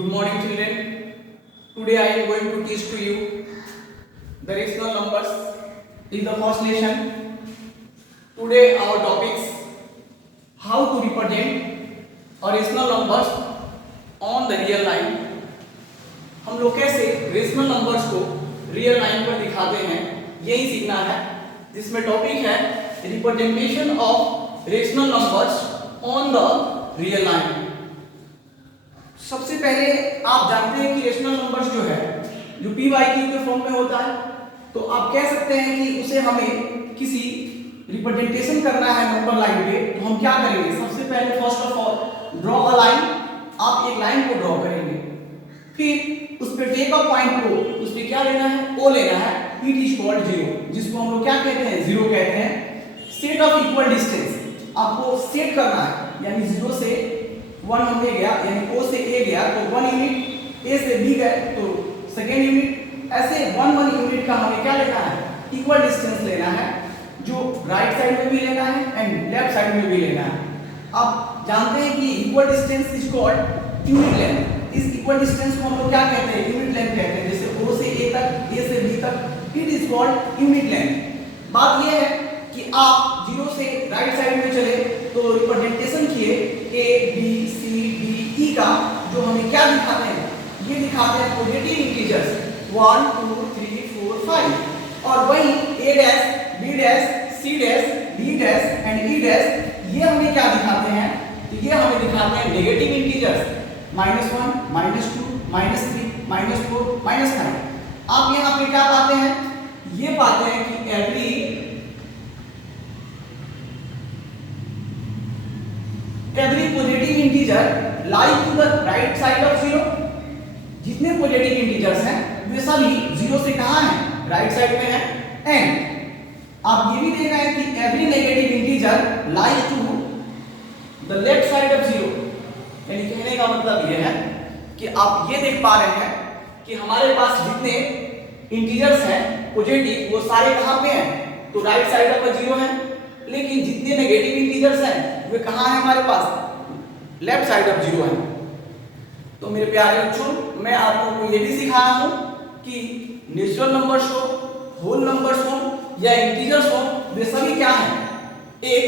Good morning, children. Today I am going to teach to you the rational numbers in the first lesson. Today our topics how to represent rational numbers on the real line. हम लोग कैसे rational numbers को real line पर दिखाते हैं यही सीखना है, जिसमें टॉपिक है representation of rational numbers on the real line. सबसे पहले आप जानते हैं कि रेशनल नंबर्स जो है जो पी वाई क्यू के फॉर्म में होता है, तो आप कह सकते हैं कि उसे हमें किसी रिप्रेजेंटेशन करना है नंबर लाइन पे, तो हम क्या करेंगे? सबसे पहले first of all draw a line. आप एक लाइन को ड्रॉ करेंगे, फिर उस पे टेक अ पॉइंट को, उस पे क्या लेना है? ओ लेना है। इट इज कॉल्ड जीरो, जिसको हम लोग क्या कहते हैं? जीरो कहते हैं। सेट ऑफ इक्वल डिस्टेंस आपको सेट करना है, यानी जीरो से 1 हम ले गया, यानी ओ से ए गया तो 1 यूनिट, ए से बी गए तो सेकेंड यूनिट, ऐसे 1 यूनिट का हमें क्या लेना है? इक्वल डिस्टेंस लेना है, जो राइट साइड में भी लेना है एंड लेफ्ट साइड में भी लेना है। आप जानते हैं कि equal distance is called unit length. इस इक्वल डिस्टेंस को हम लोग क्या कहते हैं? यूनिट लेंथ कहते हैं। जैसे ओ से ए तक, ए से बी तक, it is called unit length. बात यह है कि आप जीरो से राइट साइड में चले तो रिप्रेजेंटेशन किए A B C D E का, जो हमें क्या दिखाते हैं? ये दिखाते हैं पॉजिटिव इंटीजर्स 1 2 3 4 5, और वही A dash B dash C dash D dash and E dash, ये हमें क्या दिखाते हैं? तो ये हमें दिखाते हैं नेगेटिव इंटीजर्स -1 -2 -3 -4 -5। आप यहाँ पे क्या पाते हैं? ये पाते हैं कि every positive integer lie to the right side of zero. जितने पॉजिटिव इंटीजर्स हैं वे सभी जीरो से कहां हैं? राइट साइड में हैं। एंड आप ये भी देख रहे हैं कि every negative integer lies to the left side of zero. यानी कहने का मतलब यह है कि आप ये देख पा रहे हैं कि हमारे पास जितने इंटीजर्स हैं पॉजिटिव, वो सारे कहां पे हैं? तो राइट साइड ऑफ जीरो है। लेकिन जितने नेगेटिव इंटीजर्स हैं वे कहां हैं? हमारे पास लेफ्ट साइड ऑफ जीरो है। तो मेरे प्यारे बच्चों, मैं आप लोगों को यह भी सिखाया हूं कि नेचुरल नंबर्स हो, होल नंबर्स हो या इंटीजर्स हो, वे सभी क्या हैं? एक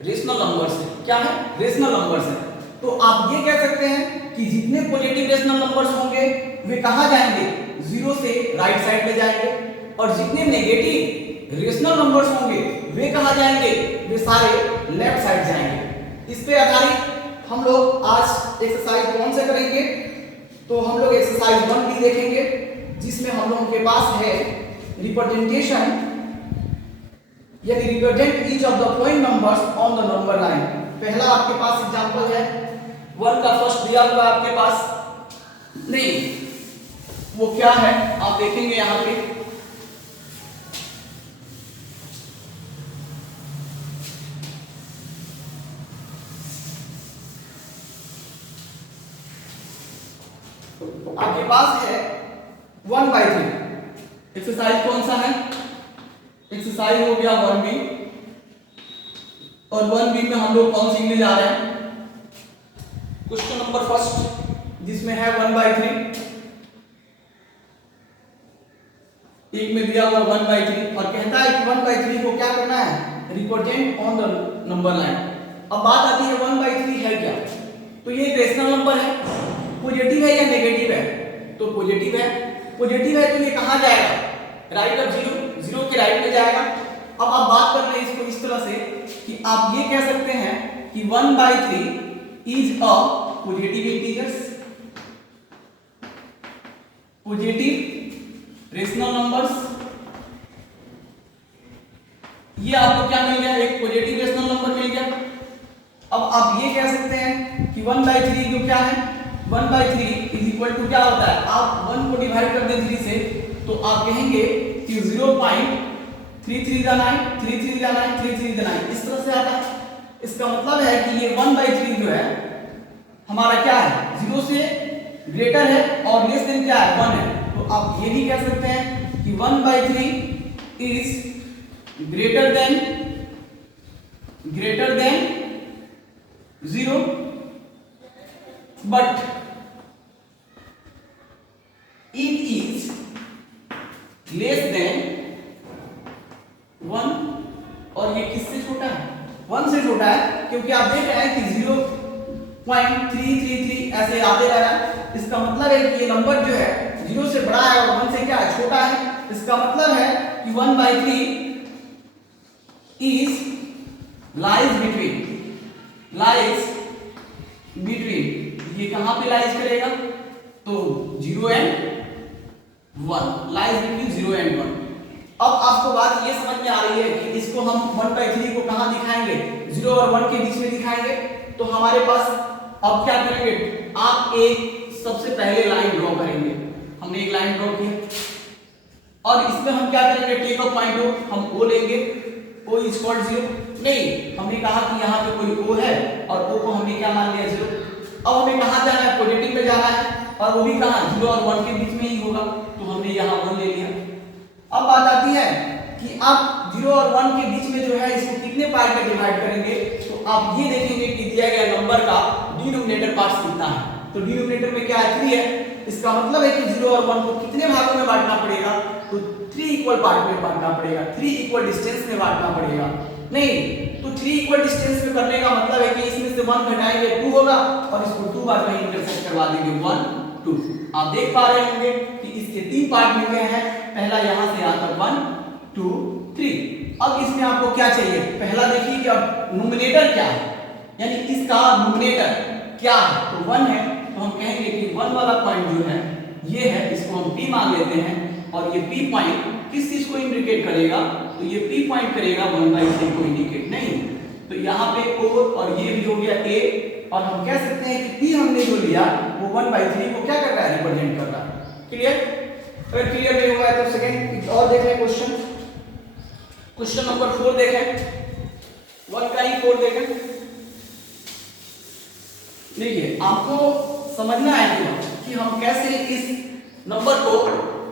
रेशनल नंबर्स है। क्या है? रेशनल नंबर्स है। तो आप ये कह सकते हैं कि जितने पॉजिटिव रेशनल नंबर्स होंगे वे कहां जाएंगे? जीरो से राइट साइड में जाएंगे, और जितने नेगेटिव रेशनल नंबर्स होंगे वे कहां जाएंगे? वे सारे लेफ्ट साइड जाएंगे। इस पे आधारित हम लोग आज एक्सरसाइज कौन से करेंगे? तो हम लोग एक्सरसाइज 1 भी देखेंगे, जिसमें हम लोगों के पास है रिप्रेजेंटेशन, यानी represent each of the point numbers on the number line. पहला आपके पास एग्जांपल है 1 का फर्स्ट दिया हुआ आपके पास नहीं, वो क्या है आप देखेंगे यहां पे। आपके पास है 1/3। एक्सरसाइज कौन सा है? एक्सरसाइज हो गया 1B, और 1B में हम लोग कौन सीखने जा रहे हैं? क्वेश्चन नंबर फर्स्ट, जिसमें है 1/3। एक में दिया हुआ 1/3 और कहता है कि 1/3 को क्या करना है? Represent on the number line. अब बात आती है 1/3 है क्या? तो ये एक रेशनल नंबर है, पॉजिटिव है या नेगेटिव है? तो पॉजिटिव है। पॉजिटिव है तो ये कहां जाएगा? राइट ऑफ जीरो, जीरो के राइट में जाएगा। अब आप बात कर रहे हैं इसको इस तरह से कि आप ये कह सकते हैं कि 1/3 is a positive integers, positive rational numbers. ये आपको क्या मिल गया? एक पॉजिटिव रेशनल नंबर मिल गया। अब आप ये कह सकते हैं कि 1/3 जो क्या है? 1/3 इज इक्वल टू क्या होता है? आप 1 को डिवाइड कर दें 3 से तो आप कहेंगे कि 0.33 जा 9, 33 जा 9, 33 जा 9, इस तरह से आता है। इसका मतलब है कि ये 1/3 जो है हमारा क्या है? 0 से ग्रेटर है और लेस देन क्या है? 1 है। तो आप ये भी कह सकते हैं कि 1/3 इज ग्रेटर देन 0, बट से छोटा है, क्योंकि आप देख रहे हैं कि 0.333 ऐसे आते रह रहा है। इसका मतलब है कि ये नंबर जो है 0 से बड़ा है और 1 से क्या है, छोटा है। इसका मतलब है कि 1/3 is lies between, ये कहां पे लाइज करेगा, तो 0 and 1, लाइज बिटवीन 0 and 1। अब आपको बात ये समझ में आ रही है कि इसको हम 1/3 को कहां दिखाएंगे, 0 और 1 के बीच में दिखाएंगे। तो हमारे पास अब क्या करेंगे, आप एक सबसे पहले लाइन ड्रॉ करेंगे। हमने एक लाइन ड्रॉ की और इसमें हम क्या करेंगे, टेक ऑफ पॉइंट O हम O लेंगे, O इज इक्वल 0। नहीं, हमने कहा कि यहाँ पे कोई O है और O को हमने क्या मान लिया, 0। अब हमें कहाँ जाना है, पॉजिटिव में जाना है, और वो भी कहाँ, 0 और 1 के बीच में ही होगा, तो हमने यहाँ 1 ले लिया। अब बात आती है कि आप 0 और 1 के बीच में जो है इसको कितने पार्ट में डिवाइड करेंगे। तो आप ये देखेंगे कि दिया गया नंबर का डिनोमिनेटर पार्ट कितना है। तो डिनोमिनेटर में क्या है, 3 है। इसका मतलब है कि 0 और 1 को कितने भागों में बांटना पड़ेगा, तो 3 इक्वल पार्ट में बांटना पड़ेगा, 3 इक्वल डिस्टेंस में बांटना पड़ेगा। नहीं, तो 3 इक्वल डिस्टेंस में करने का मतलब है कि इसमें से 1 घटाएंगे 2 होगा और इसको 2 बार कहीं इंटरसेक्ट करवा देंगे, 1 2। आप देख पा रहे होंगे कि इसके 3 पार्ट मिल गए हैं। पहला यहां से यहां तक 1 2 3। अब इसमें आपको क्या चाहिए, पहला देखिए कि अब न्यूमरेटर क्या है, यानी इसका न्यूमरेटर क्या है, तो 1 है। तो हम कहेंगे कि 1 वाला पॉइंट जो है ये है, इसको हम P मान लेते हैं। और ये P पॉइंट किस चीज को इंडिकेट करेगा, तो ये P पॉइंट करेगा 1/3 को इंडिकेट। नहीं, तो यहाँ पे O और ये भी हो गया A, और हम कह सकते हैं कि P हमने जो लिया वो 1/3 को क्या कर रहा है, रिप्रेजेंट कर रहा है। क्लियर? अगर क्लियर नहीं हुआ है तो सेकंड और देख लें क्वेश्चन नंबर 4 देखें, 1 का ही 4 देखें। देखिए, आपको समझना है कि हम कैसे इस नंबर को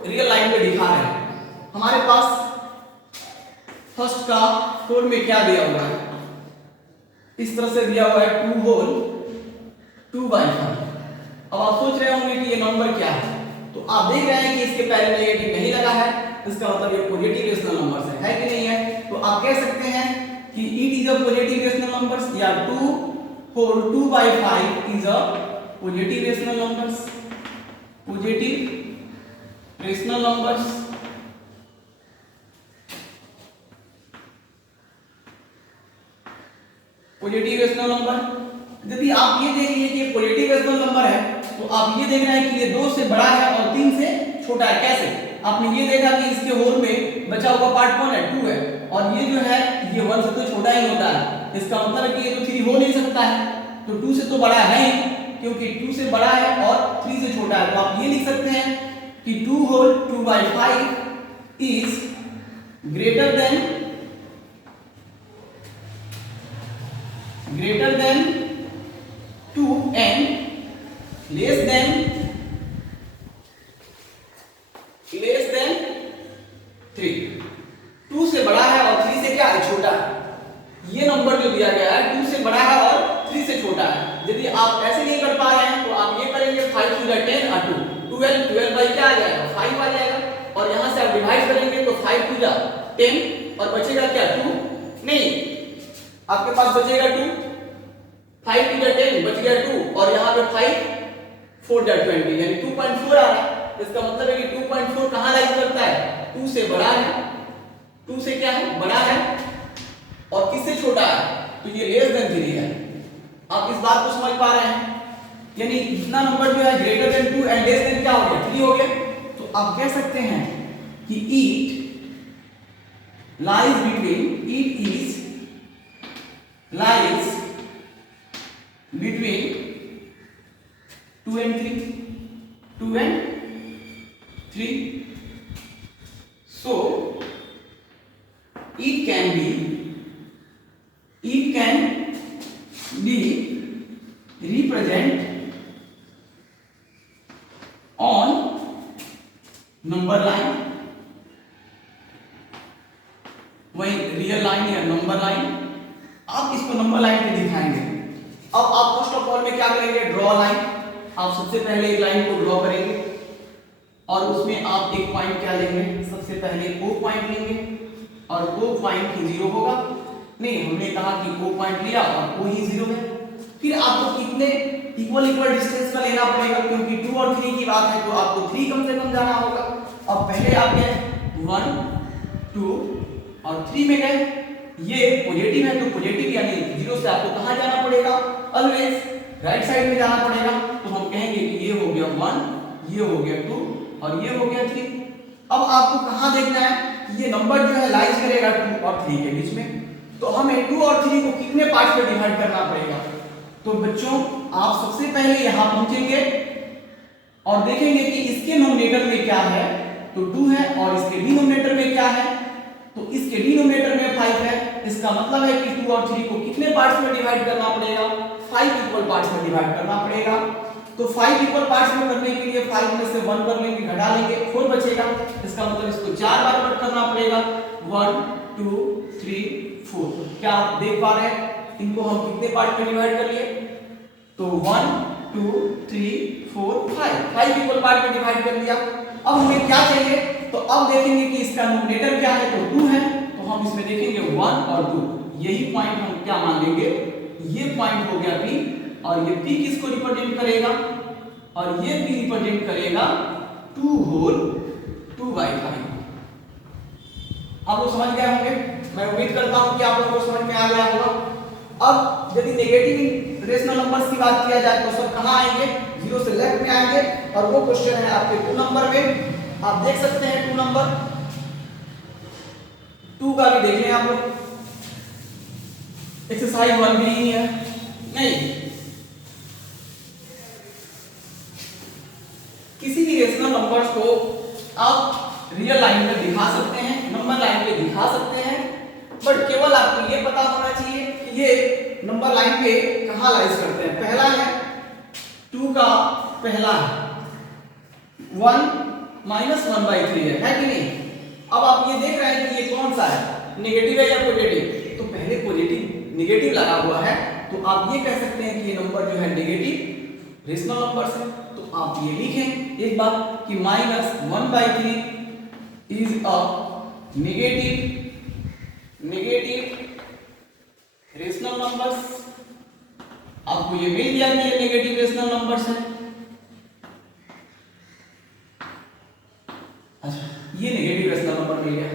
रियल लाइन में दिखा रहे हैं। हमारे पास फर्स्ट का 4 में क्या दिया हुआ है, इस तरह से दिया हुआ है 2 होल 2/5। अब आप सोच रहे होंगे कि ये नंबर क्या है, तो आप देख रहे हैं कि इसके पहले नेगेटिव नहीं लगा है, इसका मतलब ये पॉजिटिव रेशनल नंबर्स है कि नहीं है। तो आप कह सकते हैं कि it is a positive rational numbers, या 2 whole 2/5 is a positive rational numbers, positive rational numbers. Positive rational number, यदि आप ये देख लीजिए कि ये पॉजिटिव रेशनल नंबर है, तो आप ये देख रहे हैं कि ये 2 से बड़ा है और 3 से छोटा है। कैसे? आपने ये देखा कि इसके होल में बचा हुआ पार्ट कौन है, 2 है, और ये जो है ये 1 से तो छोटा ही होता है। इसका मतलब है कि ये तो 3 हो नहीं सकता है, तो 2 से तो बड़ा है ही, क्योंकि 2 से बड़ा है और 3 से छोटा है। तो आप ये लिख सकते हैं कि 2 whole 2/5 is greater than 2 and less than 3। 2 से बड़ा है और 3 से क्या है, छोटा है। ये नंबर जो दिया गया है 2 से बड़ा है और 3 से छोटा है। यदि आप ऐसे नहीं कर पा रहे हैं तो आप ये करेंगे 5 to the 10 और 2 12 बाई क्या आ जाएगा, 5 आ जाएगा। और यहाँ से आप डिवाइड करेंगे तो 5 to the 10 और बचेगा क्या, 2। नहीं, आपके पास बचेगा 2, 5 to the 10 बच गया 2, और यहाँ पे 5 4 the 20 यानी 2.4 आ रहा है। इसका मतलब है कि 2.4 कहाँ लाइज करता है, 2 से बड़ा है, 2 से क्या है, बड़ा है, और किससे छोटा है, तो ये लेस देन 3 है। आप इस बात को समझ पा रहे हैं, यानी इतना नंबर जो है greater than 2 and less then क्या हो गया, 3 हो गया। तो आप कह सकते हैं कि it lies between, it is lies between 2 and 3, 2 and 3. So it can be represent on number line, वही रियल लाइन या नंबर लाइन, आप इसको नंबर लाइन पे दिखाएंगे। अब आप फर्स्ट ऑफ ऑल में क्या करेंगे, ड्रॉ लाइन। आप सबसे पहले एक लाइन को ड्रॉ करेंगे और उसमें आप एक पॉइंट क्या लेंगे, सबसे पहले O पॉइंट लेंगे और O पॉइंट 0 होगा। नहीं, हमने कहा कि O पॉइंट लिया और O ही 0 है। फिर आपको कितने इक्वल डिस्टेंस का लेना पड़ेगा, क्योंकि 2 और 3 की बात है तो आपको 3 कम से कम जाना होगा। अब पहले आप गए 1 2 और 3 में गए, ये पॉजिटिव है तो पॉजिटिव यानी 0 से आपको कहां जाना पड़ेगा, ऑलवेज राइट साइड में जाना पड़ेगा। तो हम कहेंगे कि ये हो गया 1, ये हो गया 2 और ये हो गया 3। अब आपको कहां देखना है कि ये नंबर जो है लाइज करेगा 2 और 3 के बीच में, तो हमें 2 और 3 को कितने पार्ट्स में डिवाइड करना पड़ेगा। तो बच्चों आप सबसे पहले यहां पहुंचेंगे और देखेंगे कि इसके नोमिनेटर में क्या है, तो 2 है, और इसके डिनोमिनेटर में क्या है, तो इसके डिनोमिनेटर में 5 है। इसका मतलब है कि 2 और 3 को कितने पार्ट्स में डिवाइड करना पड़ेगा, 5 इक्वल पार्ट्स में डिवाइड करना पड़ेगा। तो 5 इक्वल पार्ट्स में करने के लिए 5 में से 1 कर लेंगे, घटा लेंगे, 4 बचेगा। इसका मतलब इसको 4 बार कट करना पड़ेगा, 1 2 3 4। क्या आप देख पा रहे हैं इनको हम कितने पार्ट में डिवाइड कर लिए, तो 1 2 3 4 5 इक्वल पार्ट में डिवाइड कर दिया। अब हमें क्या चाहिए, तो अब देखेंगे कि इसका नोमिनेटर क्या है, तो 2 है, तो हम इसमें देखेंगे 1 और 2, यही पॉइंट हम क्या मान लेंगे, ये पॉइंट हो गया P, और ये P किसको रिप्रेजेंट करेगा, और ये P रिप्रेजेंट करेगा 2 होल 2/5। आप लोग समझ गए होंगे, मैं उम्मीद करता हूं कि आप लोगों को समझ में आ गया होगा। अब यदि नेगेटिव रेशनल नंबर्स की बात किया जाए तो सब कहां आएंगे, 0 से लेफ्ट में आएंगे, और वो क्वेश्चन है आपके 2 नंबर में। आप देख सकते हैं 2 नंबर, 2 का भी देख लें आप लोग, एक्सरसाइज 1 भी नहीं है, नहीं, किसी भी रेशनल नंबर्स को आप रियल लाइन में दिखा सकते हैं, नंबर लाइन पे दिखा सकते हैं, बट केवल आपको ये पता होना चाहिए कि ये नंबर लाइन पे कहां लाइज करते हैं। पहला है 2 का पहला है 1 माइनस 1/3 है कि नहीं। अब आप ये देख रहे हैं कि ये कौन सा है, नेगेटिव है या पॉजिटिव, तो पहले पॉजिटिव नेगेटिव लगा हुआ है, तो आप ये कह सकते हैं कि ये नंबर जो है नेगेटिव रेशनल नंबर्स है। तो आप ये लिखें एक बात कि minus 1/3 is a negative rational numbers. आपको ये मिल गया कि ये नेगेटिव रेशनल नंबर्स है। अच्छा, ये नेगेटिव रेशनल नंबर मिल गया।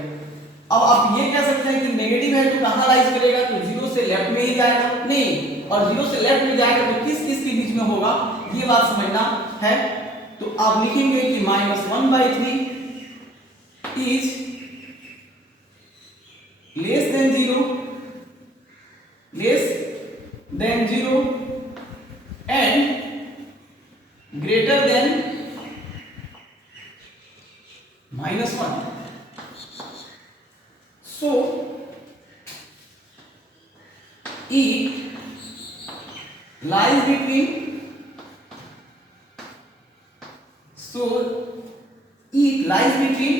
अब आप ये कह सकते हैं कि नेगेटिव है तो कहां लाइज करेगा, तो 0 से लेफ्ट में ही जाएगा, नहीं, और 0 से लेफ्ट में जाएगा तो किस किस के बीच में होगा, ये बात समझना है। तो आप लिखेंगे कि minus 1/3 is less than 0 and greater than -1। So it lies between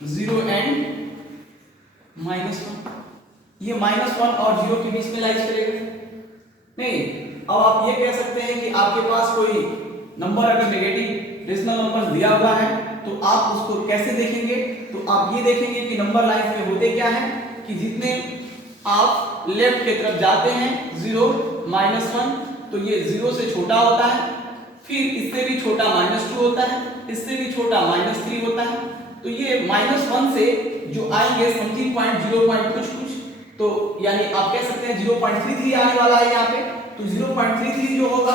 0 and -1। ये -1 और 0 के बीच में लाइज करेगा, नहीं। अब आप ये कह सकते हैं कि आपके पास कोई नंबर अगर नेगेटिव रेशनल नंबर दिया हुआ है तो आप उसको कैसे देखेंगे, तो आप ये देखेंगे कि नंबर लाइन पे होते क्या है कि जितने आप लेफ्ट की तरफ जाते हैं 0 -1, तो ये 0 से छोटा होता है, फिर इससे भी छोटा -2 होता है, इससे भी छोटा -3 होता है। तो ये -1 से जो आएंगे समथिंग पॉइंट 0 पॉइंट कुछ, तो यानी आप कह सकते हैं 0.33 आने वाला है यहाँ पे। तो 0.33 जो होगा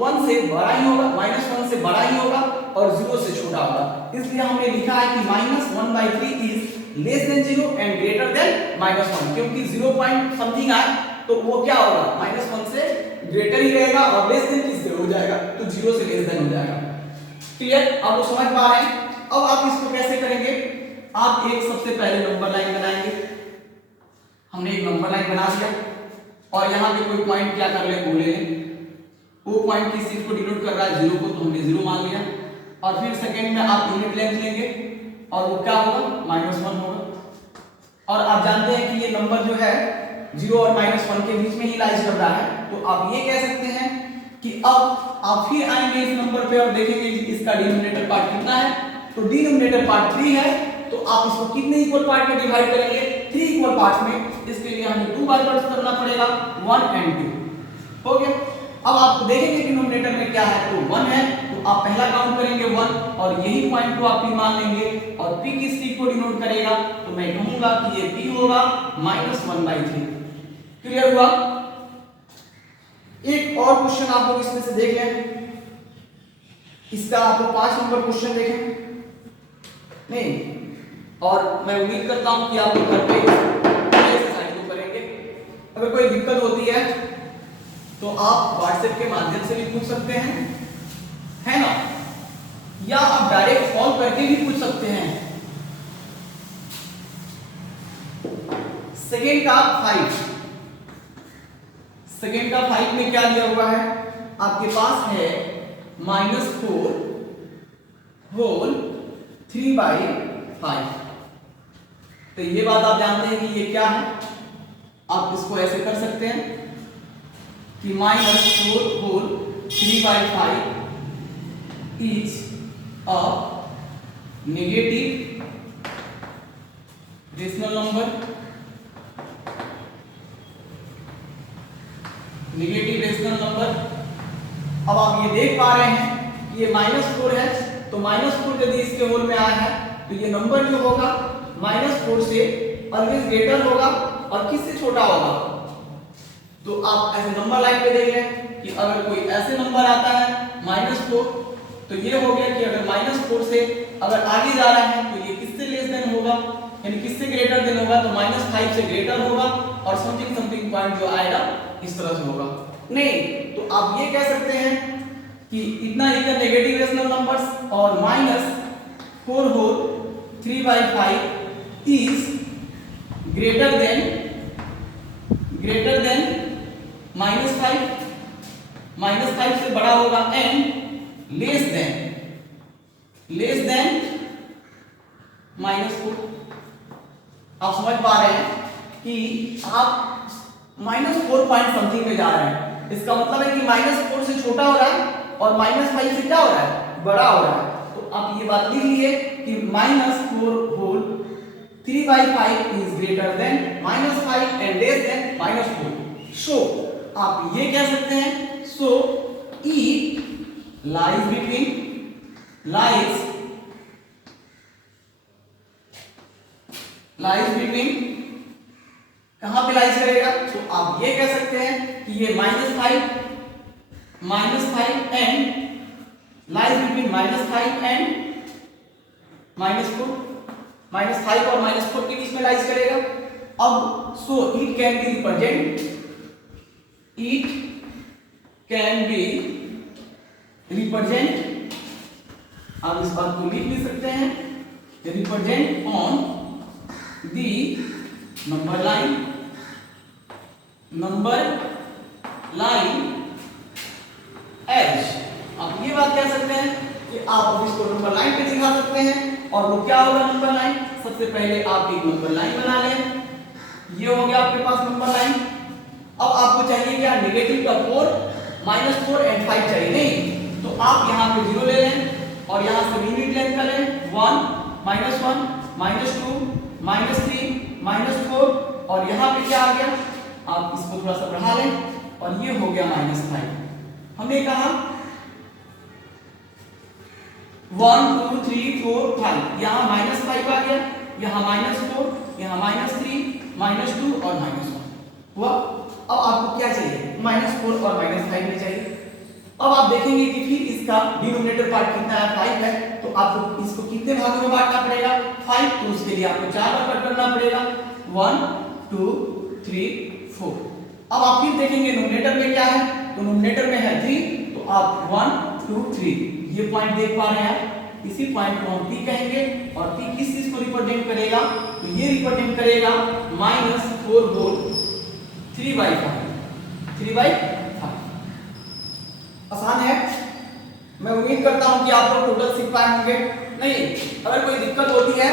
1 से बड़ा ही होगा, -1 से बड़ा ही होगा और 0 से छोटा होगा। इसलिए हमने लिखा है कि -1/3 is less than 0 and greater than -1, क्योंकि 0 पॉइंट समथिंग आए तो वो क्या होगा, -1 से ग्रेटर ही रहेगा और लेस देन किससे हो जाएगा, तो 0 से लेस देन हो जाएगा। क्लियर, आप लोग समझ पा रहे हैं। अब आप इसको कैसे करेंगे, आप एक सबसे पहले नंबर लाइन बनाएंगे। हमने एक नंबर लाइन बना दिया और यहाँ पे कोई पॉइंट क्या कर ले, बोले लें, वो पॉइंट किस चीज को डिनोट कर रहा है, 0 को, तो हमने 0 मान लिया। और फिर सेकंड में आप यूनिट लेंथ लेंगे और वो क्या होगा, -1 होगा। और आप जानते हैं कि ये नंबर जो है 0 और -1 के बीच में ही लाइज कर रहा है। तो आप ये कह सकते हैं कि अब आप फिर आएंगे इस नंबर पे और देखेंगे इसका डिनोमिनेटर पार्ट कितना है, तो डिनोमिनेटर पार्ट 3 है, तो आप इसको कितने इक्वल पार्ट में डिवाइड करेंगे? 3 इक्वल पार्ट्स में। इसके लिए हमें 2 बार करना पड़ेगा, 1 and 2। हो गया। अब आप देखेंगे डिनोमिनेटर में क्या है, तो 1 है, तो आप पहला काउंट करेंगे 1 और यही पॉइंट को आप p मान लेंगे। और p किस चीज को डिनोट करेगा? तो मैं कहूंगा कि ये p होगा -1/3। क्लियर हुआ? एक और क्वेश्चन आप लोग इसमें से देख लें। इसका आपको 5 नंबर क्वेश्चन देखें नहीं, और मैं उम्मीद करता हूं कि आप लोग घर पे एक्सरसाइज को करेंगे। अगर कोई दिक्कत होती है तो आप व्हाट्सएप के माध्यम से भी पूछ सकते हैं, है ना, या आप डायरेक्ट कॉल करके भी पूछ सकते हैं। सेकेंड का 5 में क्या दिया हुआ है? आपके पास है -4 होल 3/5। तो ये बात आप जानते हैं कि ये क्या है। आप इसको ऐसे कर सकते हैं कि -4 whole 3/5 is a negative rational number। Negative rational number. अब आप ये देख पा रहे हैं कि ये -4 है, तो -4 यदि इसके होल में आया है तो ये नंबर जो होगा -4 से ऑलवेज ग्रेटर होगा और किससे छोटा होगा? तो आप ऐसे नंबर लाइन पे देख लें कि अगर कोई ऐसे नंबर आता है -4, तो ये हो गया कि अगर -4 से अगर आगे जा रहा है तो ये किससे लेस देन होगा, यानी किससे ग्रेटर देन होगा? तो -5 से ग्रेटर होगा और समथिंग पॉइंट जो आएगा इस तरह से होगा। नहीं, तो आप ये कह सकते हैं कि इतना नेगेटिव रेशनल नंबर्स और -4 होल 3/5 इज ग्रेटर देन -5 से बड़ा होगा एंड लेस देन -4। आप समझ पा रहे हैं कि आप -4 पॉइंट समथिंग में जा रहे हैं। इसका मतलब है कि -4 से छोटा हो रहा है और -5 से क्या हो रहा है? बड़ा हो रहा है। तो आप ये बात लिख लिए कि -4 whole 3/5 is greater than -5 and less than -4। So आप ये कह सकते हैं, सो E lies between कहां पे लाइज करेगा? तो आप ये कह सकते हैं कि ये -5 एंड लाइज बिटवीन -5 एंड -4, -5 और -4 के बीच में लाइज करेगा। अब so it can be represent, आप इस बात को लिख भी सकते हैं, represent on the number line as. आप ये बात कह सकते हैं कि आप इसको नंबर लाइन पे दिखा सकते हैं। और वो क्या होगा नंबर लाइन? सबसे पहले आप एक नंबर लाइन बना लें। ये हो गया आपके पास नंबर लाइन। अब आपको चाहिए क्या? नेगेटिव का 4, -4 एंड 5 चाहिए। नहीं, तो आप यहाँ पे 0 ले लें और यहाँ से यूनिट लेंथ करें 1, -1, -2, -3, -4 और यहाँ पे क्या आ गया? आप इसको थोड़ा सा बढ़ा लें और ये हो गया -5। हमने कहा 1, 2, 3, 4, 5, यहाँ -5 आ गया, यहाँ -4, यहाँ -3, -2 और -1 हुआ। अब आपको क्या चाहिए? -4 और -5 में चाहिए। अब आप देखेंगे कि फिर इसका डिनोमिनेटर पार्ट कितना है? 5 है, तो आपको इसको कितने भागों में बांटना पड़ेगा? 5। तो उसके लिए आपको 4 बार कट करना पड़ेगा, 1, 2, 3, 4। अब आप फिर देखेंगे नोमिनेटर में क्या है? तो नोमिनेटर में है 3, तो आप 1, 2, 3 ये पॉइंट देख पा रहे हैं। इसी पॉइंट को हम P कहेंगे और P किस चीज को रिप्रेजेंट करेगा? तो ये रिप्रेजेंट करेगा -4 होल 3/5। आसान है, मैं उम्मीद करता हूं कि आप लोग टोटल सीख पाए होंगे। नहीं, अगर कोई दिक्कत होती है